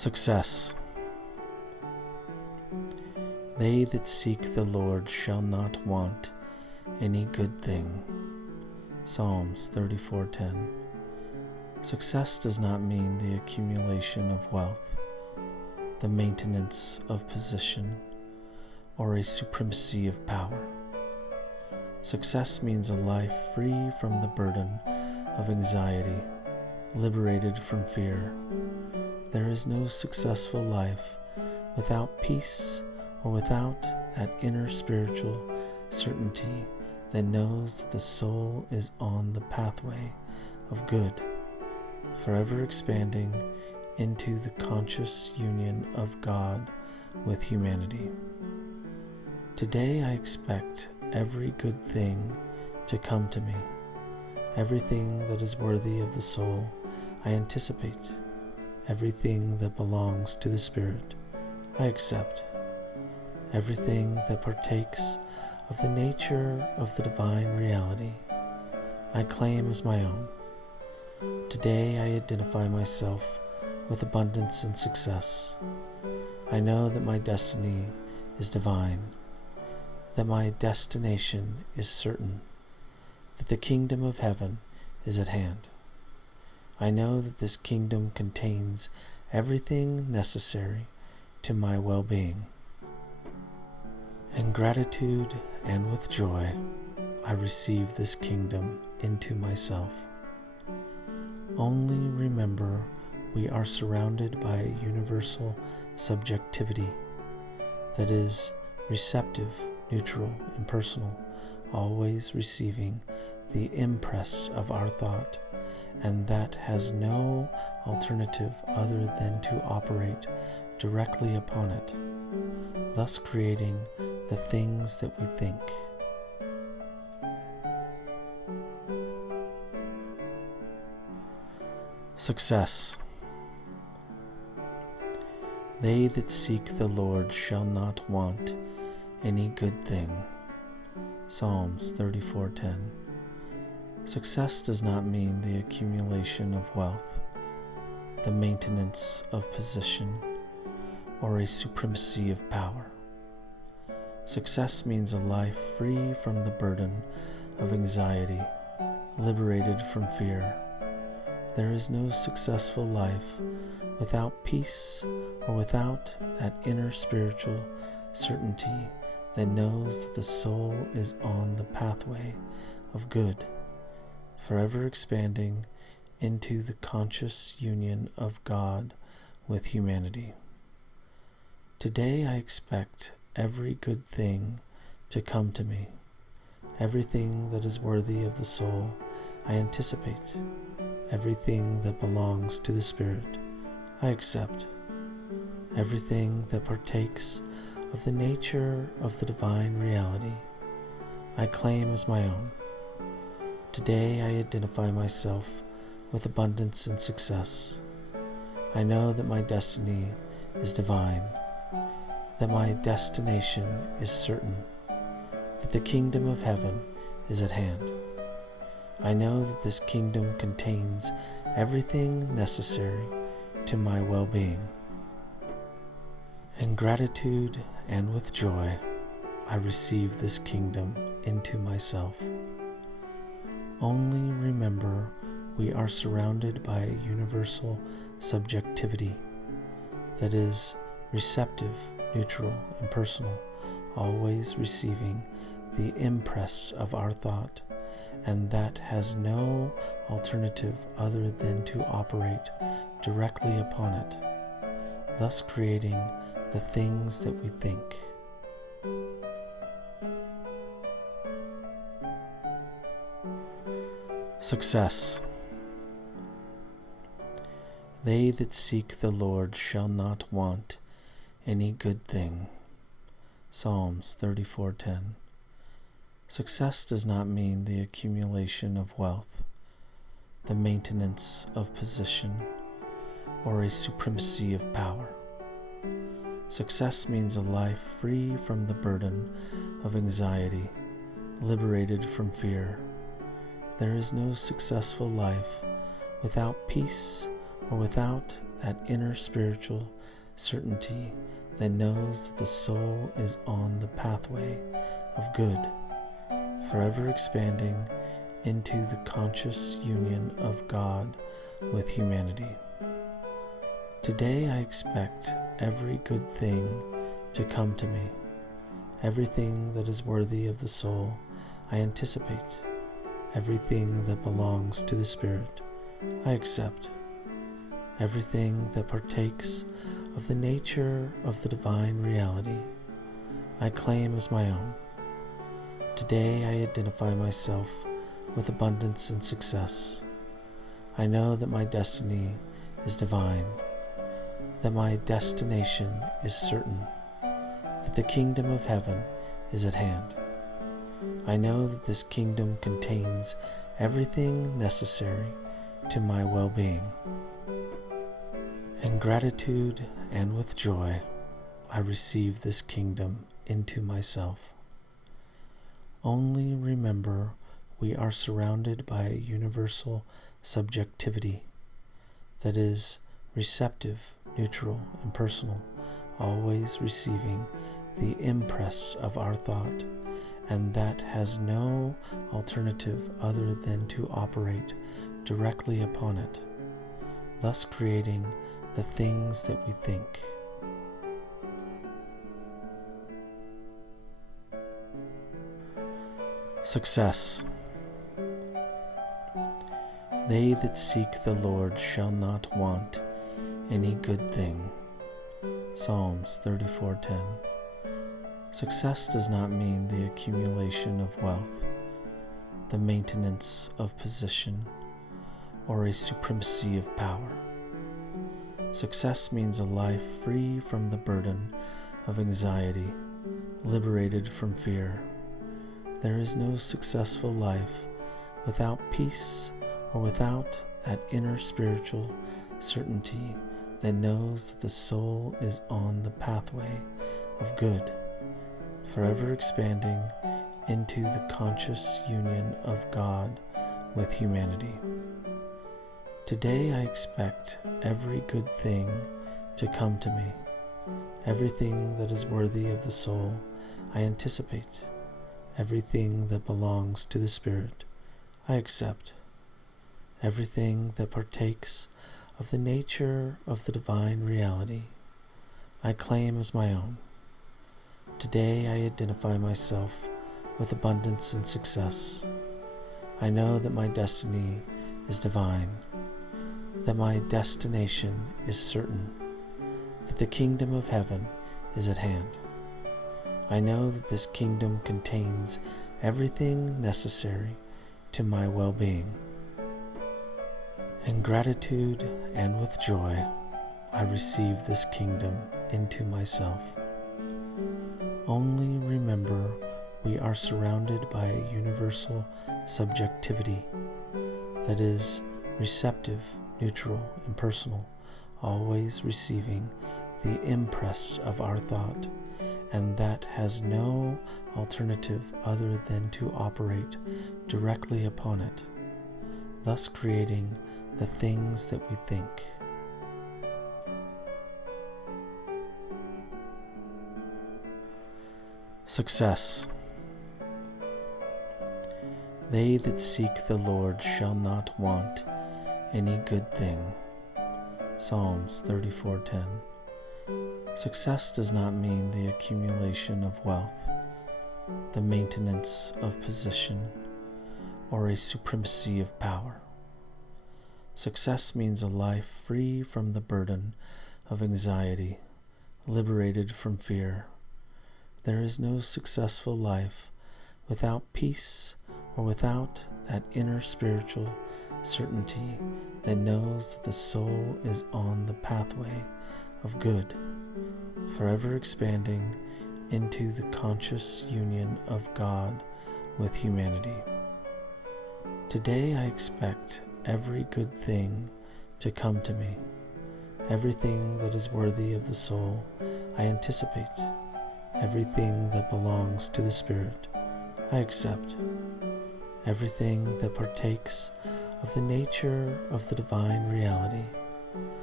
Success. They that seek the Lord shall not want any good thing. Psalms 34:10. Success does not mean the accumulation of wealth, the maintenance of position, or a supremacy of power. Success means a life free from the burden of anxiety, liberated from fear. There is no successful life without peace or without that inner spiritual certainty that knows that the soul is on the pathway of good, forever expanding into the conscious union of God with humanity. Today I expect every good thing to come to me. Everything that is worthy of the soul I anticipate. Everything that belongs to the Spirit I accept. Everything that partakes of the nature of the divine reality I claim as my own. Today I identify myself with abundance and success. I know that my destiny is divine, that my destination is certain, that the kingdom of heaven is at hand. I know that this kingdom contains everything necessary to my well-being. In gratitude and with joy, I receive this kingdom into myself. Only remember, we are surrounded by a universal subjectivity that is receptive, neutral, and personal, always receiving the impress of our thought, and that has no alternative other than to operate directly upon it, thus creating the things that we think. Success. They that seek the Lord shall not want any good thing. Psalms 34:10. Success does not mean the accumulation of wealth, the maintenance of position, or a supremacy of power. Success means a life free from the burden of anxiety, liberated from fear. There is no successful life without peace or without that inner spiritual certainty that knows that the soul is on the pathway of good, forever expanding into the conscious union of God with humanity. Today I expect every good thing to come to me. Everything that is worthy of the soul I anticipate. Everything that belongs to the Spirit I accept. Everything that partakes of the nature of the divine reality I claim as my own. Today I identify myself with abundance and success. I know that my destiny is divine, that my destination is certain, that the kingdom of heaven is at hand. I know that this kingdom contains everything necessary to my well-being. In gratitude and with joy, I receive this kingdom into myself. Only remember, we are surrounded by a universal subjectivity that is receptive, neutral, and personal, always receiving the impress of our thought, and that has no alternative other than to operate directly upon it, thus creating the things that we think. Success. They that seek the Lord shall not want any good thing. Psalms 34:10. Success does not mean the accumulation of wealth, the maintenance of position, or a supremacy of power. Success means a life free from the burden of anxiety, liberated from fear. There is no successful life without peace or without that inner spiritual certainty that knows that the soul is on the pathway of good, forever expanding into the conscious union of God with humanity. Today I expect every good thing to come to me. Everything that is worthy of the soul, I anticipate. Everything that belongs to the Spirit, I accept. Everything that partakes of the nature of the divine reality, I claim as my own. Today I identify myself with abundance and success. I know that my destiny is divine, that my destination is certain, that the kingdom of heaven is at hand. I know that this kingdom contains everything necessary to my well-being. In gratitude and with joy, I receive this kingdom into myself. Only remember, we are surrounded by a universal subjectivity that is receptive, neutral, and personal, always receiving the impress of our thought, and that has no alternative other than to operate directly upon it, thus creating the things that we think. Success. They that seek the Lord shall not want any good thing. Psalms 34:10. Success does not mean the accumulation of wealth, the maintenance of position, or a supremacy of power. Success means a life free from the burden of anxiety, liberated from fear. There is no successful life without peace or without that inner spiritual certainty that knows that the soul is on the pathway of good, forever expanding into the conscious union of God with humanity. Today I expect every good thing to come to me. Everything that is worthy of the soul, I anticipate. Everything that belongs to the Spirit, I accept. Everything that partakes of the nature of the divine reality, I claim as my own. Today I identify myself with abundance and success. I know that my destiny is divine, that my destination is certain, that the kingdom of heaven is at hand. I know that this kingdom contains everything necessary to my well-being. In gratitude and with joy, I receive this kingdom into myself. Only remember, we are surrounded by a universal subjectivity that is receptive, neutral, and personal, always receiving the impress of our thought, and that has no alternative other than to operate directly upon it, thus creating the things that we think. Success. They that seek the Lord shall not want any good thing. Psalms 34:10. Success does not mean the accumulation of wealth, the maintenance of position, or a supremacy of power. Success means a life free from the burden of anxiety, liberated from fear. There is no successful life without peace or without that inner spiritual certainty that knows that the soul is on the pathway of good, forever expanding into the conscious union of God with humanity. Today I expect every good thing to come to me. Everything that is worthy of the soul, I anticipate. Everything that belongs to the Spirit, I accept. Everything that partakes of the nature of the divine reality,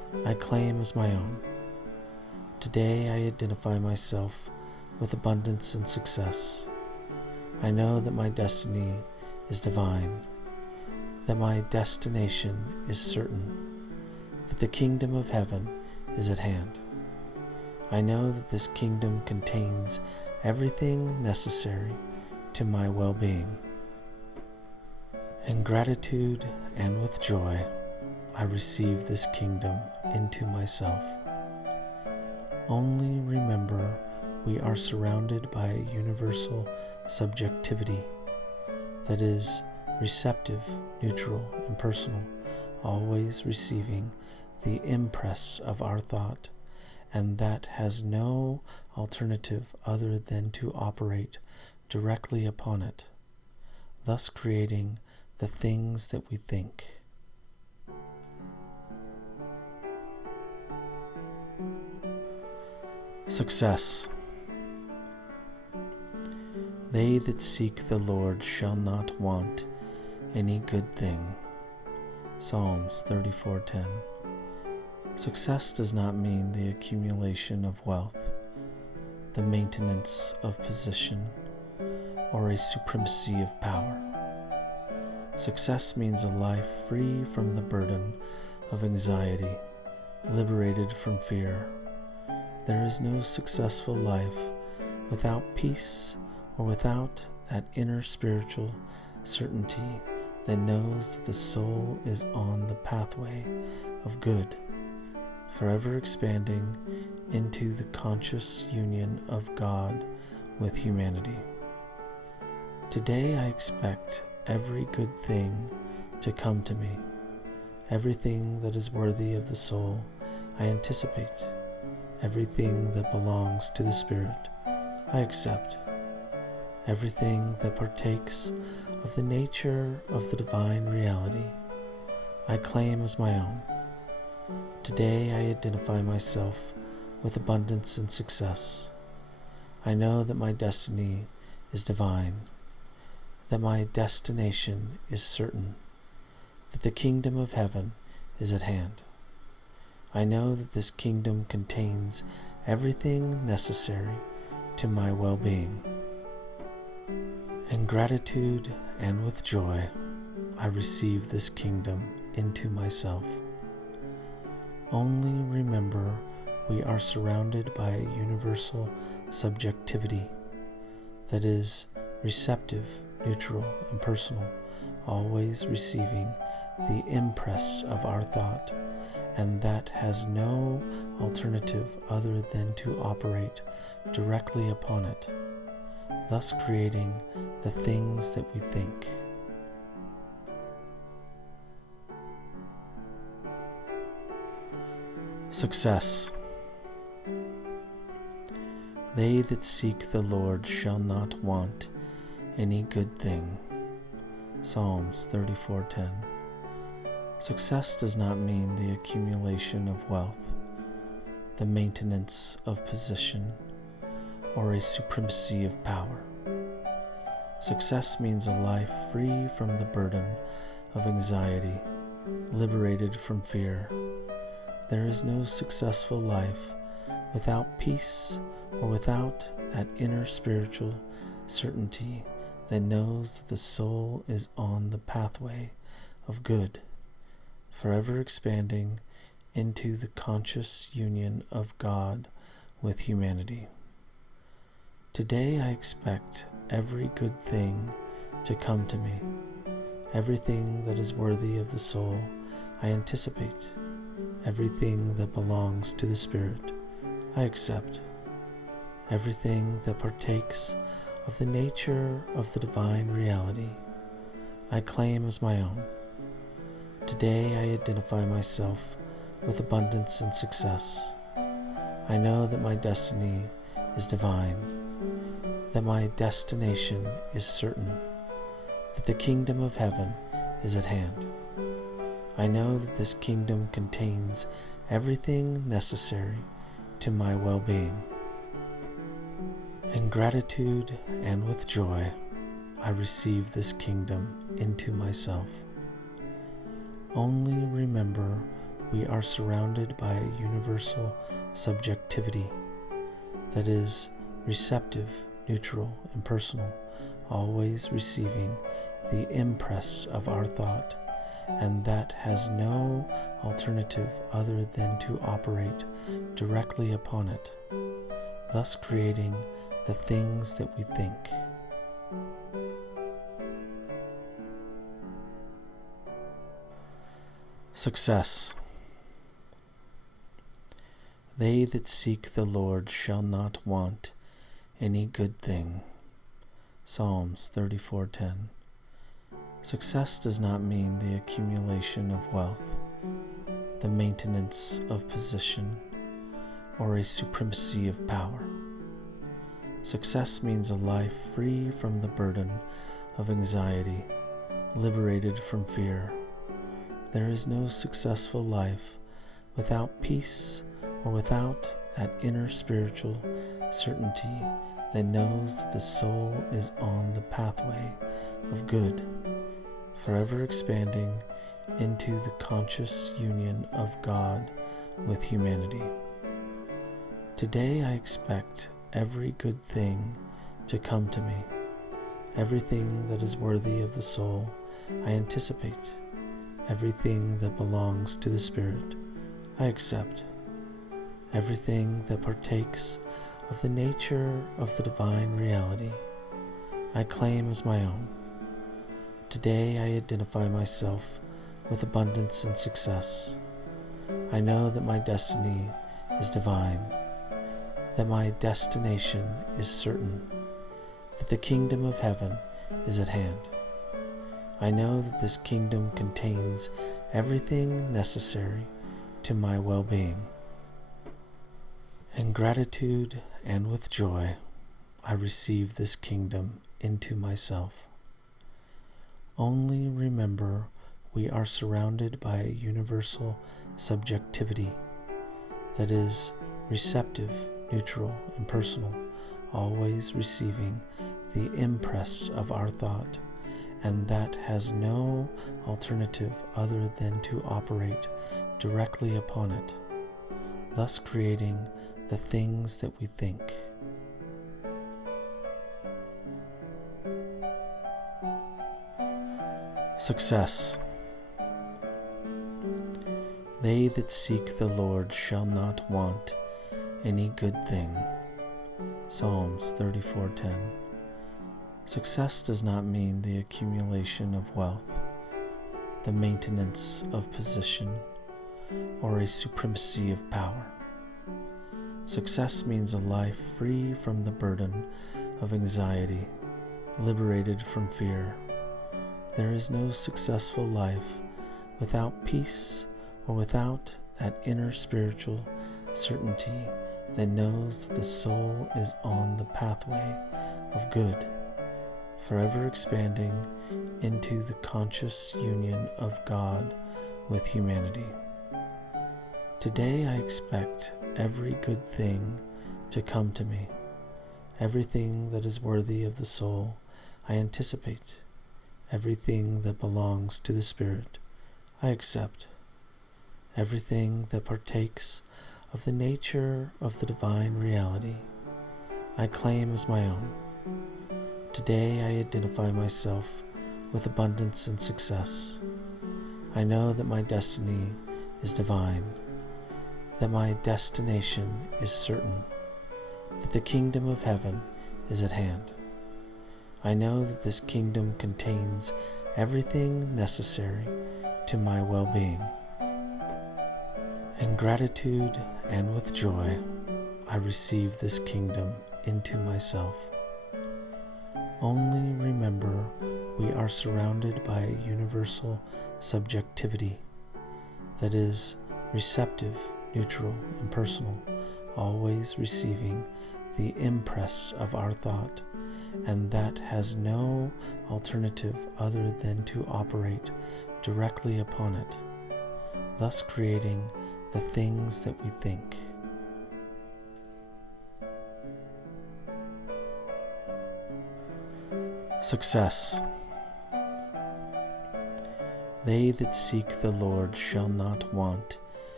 I claim as my own. Today I identify myself with abundance and success. I know that my destiny is divine, that my destination is certain, that the kingdom of heaven is at hand. I know that this kingdom contains everything necessary to my well-being. In gratitude and with joy, I receive this kingdom into myself. Only remember, we are surrounded by a universal subjectivity that is receptive, neutral, and personal, always receiving the impress of our thought, and that has no alternative other than to operate directly upon it, thus creating the things that we think. Success. They that seek the Lord shall not want any good thing. Psalms 34:10. Success does not mean the accumulation of wealth, the maintenance of position, or a supremacy of power. Success means a life free from the burden of anxiety, liberated from fear. There is no successful life without peace or without that inner spiritual certainty that knows that the soul is on the pathway of good, forever expanding into the conscious union of God with humanity. Today I expect every good thing to come to me. Everything that is worthy of the soul I anticipate. Everything that belongs to the Spirit I accept. Everything that partakes of the nature of the divine reality I claim as my own. Today I identify myself with abundance and success. I know that my destiny is divine, that my destination is certain, that the kingdom of heaven is at hand. I know that this kingdom contains everything necessary to my well-being. In gratitude and with joy, I receive this kingdom into myself. Only remember, we are surrounded by a universal subjectivity that is receptive, neutral, and personal, always receiving the impress of our thought, and that has no alternative other than to operate directly upon it, thus creating the things that we think. Success. They that seek the Lord shall not want any good thing. Psalms 34:10. Success does not mean the accumulation of wealth, the maintenance of position, or a supremacy of power. Success means a life free from the burden of anxiety, liberated from fear. There is no successful life without peace or without that inner spiritual certainty that knows that the soul is on the pathway of good, forever expanding into the conscious union of God with humanity. Today I expect every good thing to come to me. Everything that is worthy of the soul I anticipate. Everything that belongs to the Spirit I accept. Everything that partakes of the nature of the divine reality I claim as my own. Today I identify myself with abundance and success. I know that my destiny is divine, that my destination is certain, that the kingdom of heaven is at hand. I know that this kingdom contains everything necessary to my well-being. In gratitude and with joy, I receive this kingdom into myself. Only remember, we are surrounded by a universal subjectivity that is receptive, neutral, and personal, always receiving the impress of our thought, and that has no alternative other than to operate directly upon it, thus creating the things that we think. Success. They that seek the Lord shall not want any good thing. Psalms 34:10. Success does not mean the accumulation of wealth, the maintenance of position, or a supremacy of power. Success means a life free from the burden of anxiety, liberated from fear. There is no successful life without peace or without that inner spiritual certainty that knows that the soul is on the pathway of good, forever expanding into the conscious union of God with humanity. Today I expect every good thing to come to me. Everything that is worthy of the soul I anticipate. Everything that belongs to the Spirit I accept. Everything that partakes of the nature of the divine reality I claim as my own. Today I identify myself with abundance and success. I know that my destiny is divine, that my destination is certain, that the kingdom of heaven is at hand. I know that this kingdom contains everything necessary to my well-being. In gratitude and with joy, I receive this kingdom into myself. Only remember, we are surrounded by a universal subjectivity that is receptive, neutral, and personal, always receiving the impress of our thought, and that has no alternative other than to operate directly upon it, thus creating the things that we think. Success. They that seek the Lord shall not want any good thing. Psalms 34:10. Success does not mean the accumulation of wealth, the maintenance of position, or a supremacy of power. Success means a life free from the burden of anxiety, liberated from fear. There is no successful life without peace or without that inner spiritual certainty that knows that the soul is on the pathway of good, forever expanding into the conscious union of God with humanity. Today I expect every good thing to come to me. Everything that is worthy of the soul I anticipate. Everything that belongs to the Spirit I accept. Everything that partakes of the nature of the divine reality I claim as my own. Today I identify myself with abundance and success. I know that my destiny is divine, that my destination is certain, that the kingdom of heaven is at hand. I know that this kingdom contains everything necessary to my well-being. In gratitude and with joy, I receive this kingdom into myself. Only remember, we are surrounded by a universal subjectivity that is receptive, neutral, and personal, always receiving the impress of our thought, and that has no alternative other than to operate directly upon it, thus creating the things that we think. Success. They that seek the Lord shall not want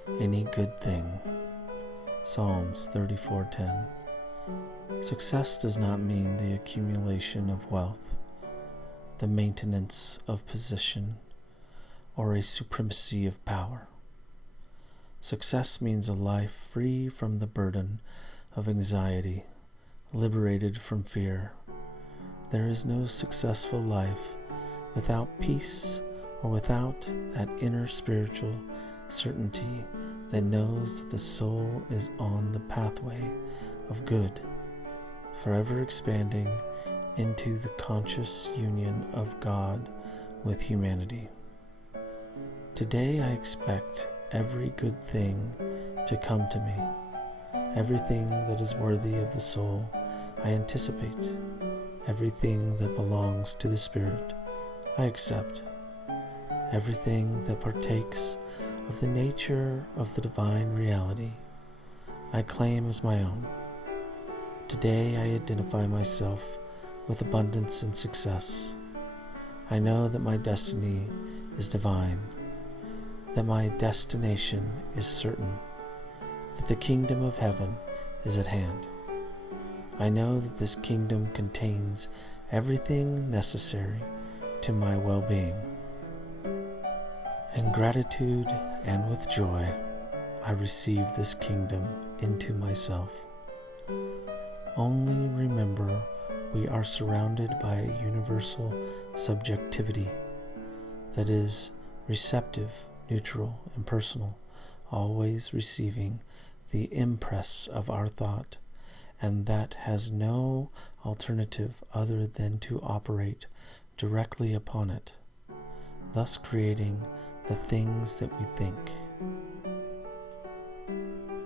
any good thing. Psalms 34:10. Success does not mean the accumulation of wealth, the maintenance of position, or a supremacy of power. Success means a life free from the burden of anxiety, liberated from fear. There is no successful life without peace or without that inner spiritual certainty that knows that the soul is on the pathway of good, forever expanding into the conscious union of God with humanity. Today I expect every good thing to come to me. Everything that is worthy of the soul I anticipate. Everything that belongs to the Spirit I accept. Everything that partakes of the nature of the divine reality I claim as my own. Today I identify myself with abundance and success. I know that my destiny is divine, that my destination is certain, that the kingdom of heaven is at hand. I know that this kingdom contains everything necessary to my well-being. In gratitude and with joy, I receive this kingdom into myself. Only remember, we are surrounded by a universal subjectivity that is receptive, neutral, and personal, always receiving the impress of our thought, and that has no alternative other than to operate directly upon it, thus creating the things that we think.